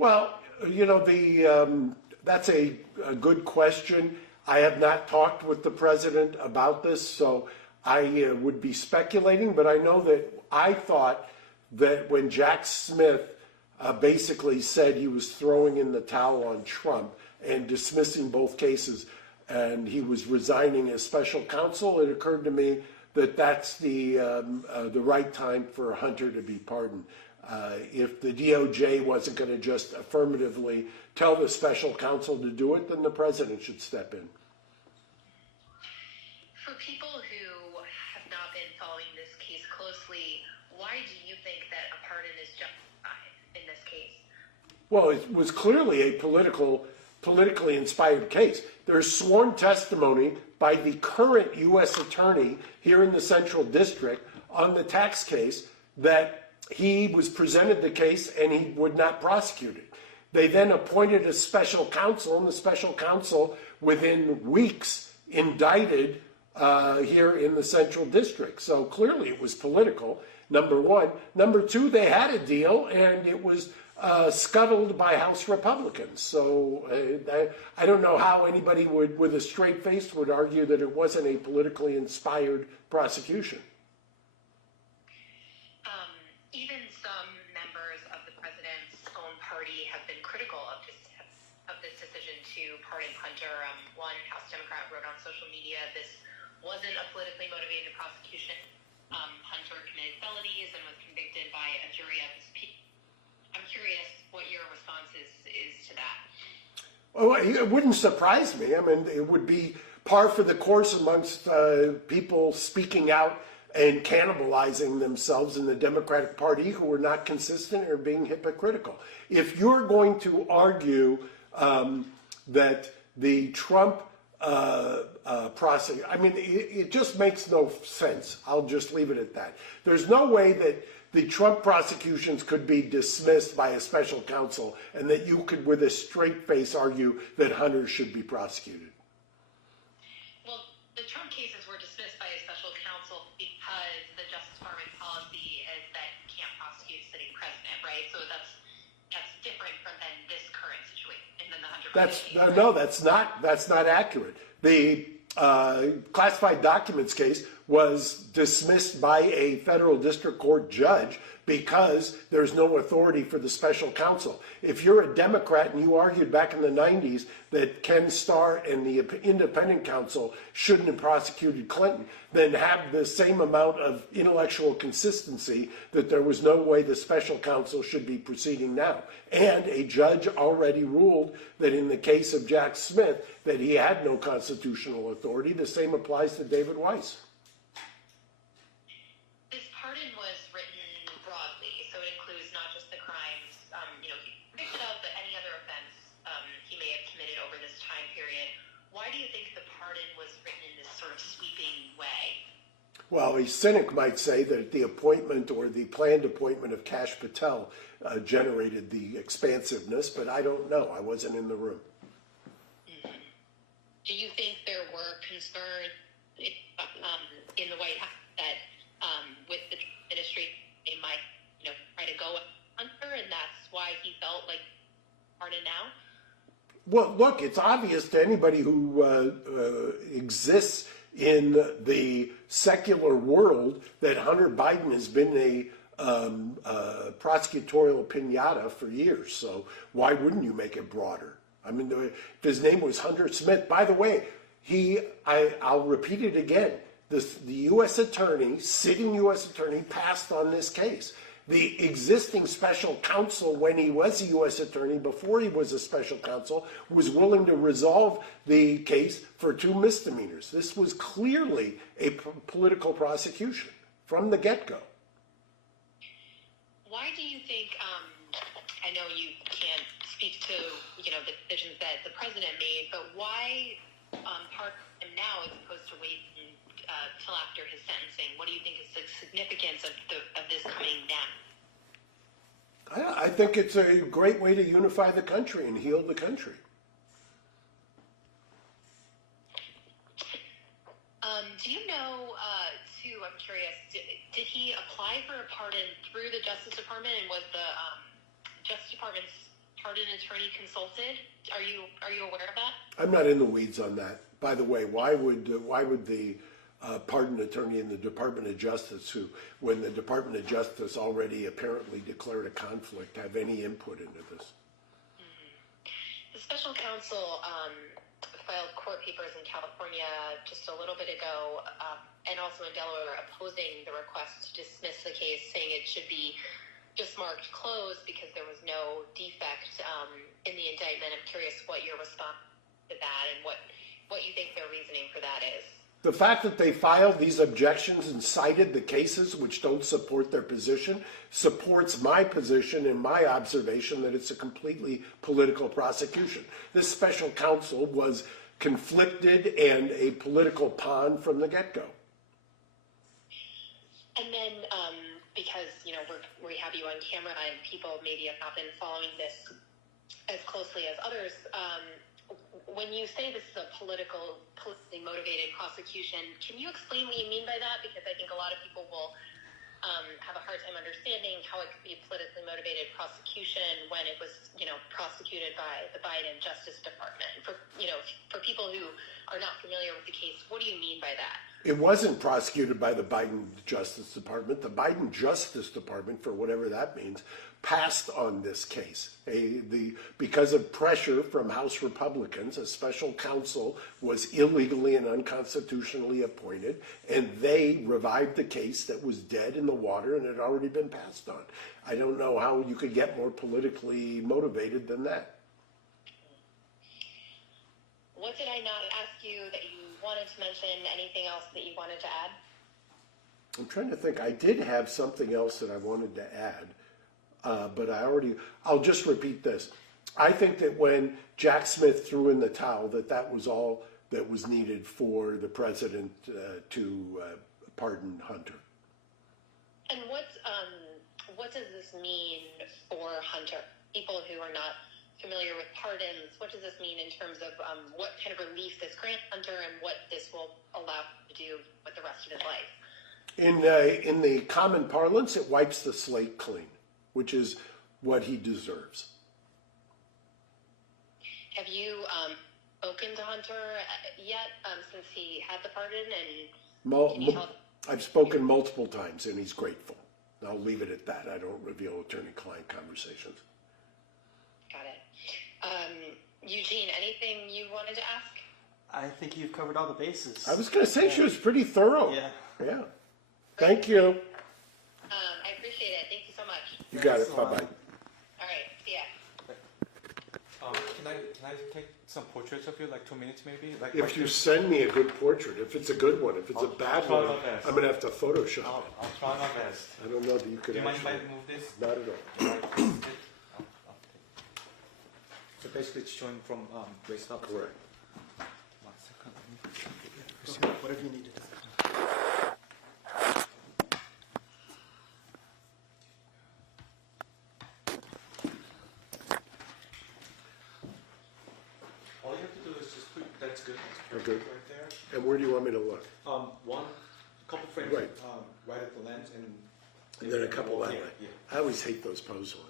Well, that's a good question. I have not talked with the president about this, so I would be speculating, but I know that I thought that when Jack Smith basically said he was throwing in the towel on Trump and dismissing both cases, and he was resigning as special counsel, it occurred to me that that's the right time for Hunter to be pardoned. If the DOJ wasn't going to just affirmatively tell the special counsel to do it, then the president should step in. For people who have not been following this case closely, why do you think that a pardon is justified in this case? Well, it was clearly a politically inspired case. There's sworn testimony by the current U.S. attorney here in the Central District on the tax case that he was presented the case and he would not prosecute it. They then appointed a special counsel, and the special counsel within weeks indicted here in the Central District. So clearly it was political, number one. Number two, they had a deal and it was scuttled by House Republicans. So I don't know how anybody would, with a straight face, would argue that it wasn't a politically inspired prosecution. Even some members of the president's own party have been critical of this decision to pardon Hunter. One House Democrat wrote on social media, "This wasn't a politically motivated prosecution. Hunter committed felonies and was convicted by a jury of his peers." I'm curious what your response is to that. Oh, it wouldn't surprise me. I mean, it would be par for the course amongst people speaking out and cannibalizing themselves in the Democratic Party who are not consistent or being hypocritical. If you're going to argue that the Trump I mean, it just makes no sense. I'll just leave it at that. There's no way that the Trump prosecutions could be dismissed by a special counsel and that you could, with a straight face, argue that Hunter should be prosecuted. Well, the Trump cases were dismissed by a special counsel because the Justice Department policy is that you can't prosecute a sitting president, right? So that's different than this current situation and then the Hunter case. No, that's not accurate. The classified documents case was dismissed by a federal district court judge because there's no authority for the special counsel. If you're a Democrat and you argued back in the 90s that Ken Starr and the independent counsel shouldn't have prosecuted Clinton, then have the same amount of intellectual consistency that there was no way the special counsel should be proceeding now. And a judge already ruled that in the case of Jack Smith that he had no constitutional authority. The same applies to David Weiss. This pardon was written broadly, so it includes not just the crimes, he convicted of, but any other offense he may have committed over this time period. Why do you think the pardon was written in this sort of sweeping way? Well, a cynic might say that the appointment or the planned appointment of Kash Patel generated the expansiveness, but I don't know. I wasn't in the room. Mm-hmm. Do you think there were concerns in the White House that with the ministry they might, try to go under, and that's why he felt like pardon now? Well, look, it's obvious to anybody who exists in the secular world that Hunter Biden has been a prosecutorial piñata for years. So why wouldn't you make it broader? I mean, if his name was Hunter Smith, by the way, I'll repeat it again. The U.S. attorney, sitting U.S. attorney, passed on this case. The existing special counsel, when he was a U.S. attorney, before he was a special counsel, was willing to resolve the case for 2 misdemeanors. This was clearly a political prosecution from the get-go. Why do you think, I know you can't speak to, the decisions that the president made, but why pardon him now as opposed to waiting till after his sentencing? What do you think is the significance of this coming down? I think it's a great way to unify the country and heal the country. Do you know, too, I'm curious, did he apply for a pardon through the Justice Department, and was the Justice Department's pardon attorney consulted? Are you aware of that? I'm not in the weeds on that. By the way, why would the pardon attorney in the Department of Justice, when the Department of Justice already apparently declared a conflict, have any input into this? The special counsel filed court papers in California just a little bit ago, and also in Delaware, opposing the request to dismiss the case, saying it should be just marked closed because there was no defect in the indictment. I'm curious what your response to that and what you think their reasoning for that is. The fact that they filed these objections and cited the cases which don't support their position supports my position and my observation that it's a completely political prosecution. This special counsel was conflicted and a political pawn from the get-go. And then, because we have you on camera and people maybe have not been following this as closely as others, when you say this is a politically motivated prosecution, can you explain what you mean by that? Because I think a lot of people will have a hard time understanding how it could be a politically motivated prosecution when it was, prosecuted by the Biden Justice Department. For people who are not familiar with the case, what do you mean by that? It wasn't prosecuted by the Biden Justice Department. The Biden Justice Department, for whatever that means, passed on this case. Because of pressure from House Republicans, a special counsel was illegally and unconstitutionally appointed, and they revived the case that was dead in the water and had already been passed on. I don't know how you could get more politically motivated than that. What did I not ask you that you wanted to mention? Anything else that you wanted to add? I'm trying to think. I did have something else that I wanted to add, but I'll just repeat this. I think that when Jack Smith threw in the towel, that was all that was needed for the president to pardon Hunter. And what does this mean for Hunter? People who are not familiar with pardons, what does this mean in terms of what kind of relief this grants Hunter and what this will allow him to do with the rest of his life? In the common parlance, it wipes the slate clean, which is what he deserves. Have you spoken to Hunter yet since he had the pardon? And I've spoken multiple times, and he's grateful. I'll leave it at that. I don't reveal attorney-client conversations. Got it. Eugene, anything you wanted to ask? I think you've covered all the bases. I was going to say she was pretty thorough. Yeah. Yeah. Thank you. I appreciate it. Thank you so much. You got it. Thanks a Bye-bye. lot. All right. See ya. Can I take some portraits of you, like 2 minutes maybe? Like If you send me a good portrait, if it's a good one, if it's a I'll bad try one, my best. I'm going to have to Photoshop I'll it. try my best. I don't know that you could Do you mind if I actually. move this? Not at all. I'll take- So basically it's showing from waist up. Correct. 1 second. Whatever you need to do. All you have to do is just put, that's good. That's Okay. perfect right there. And where do you want me to look? One, couple frames Right. right at the lens and And then a couple that yeah, way. yeah. I always hate those pose ones.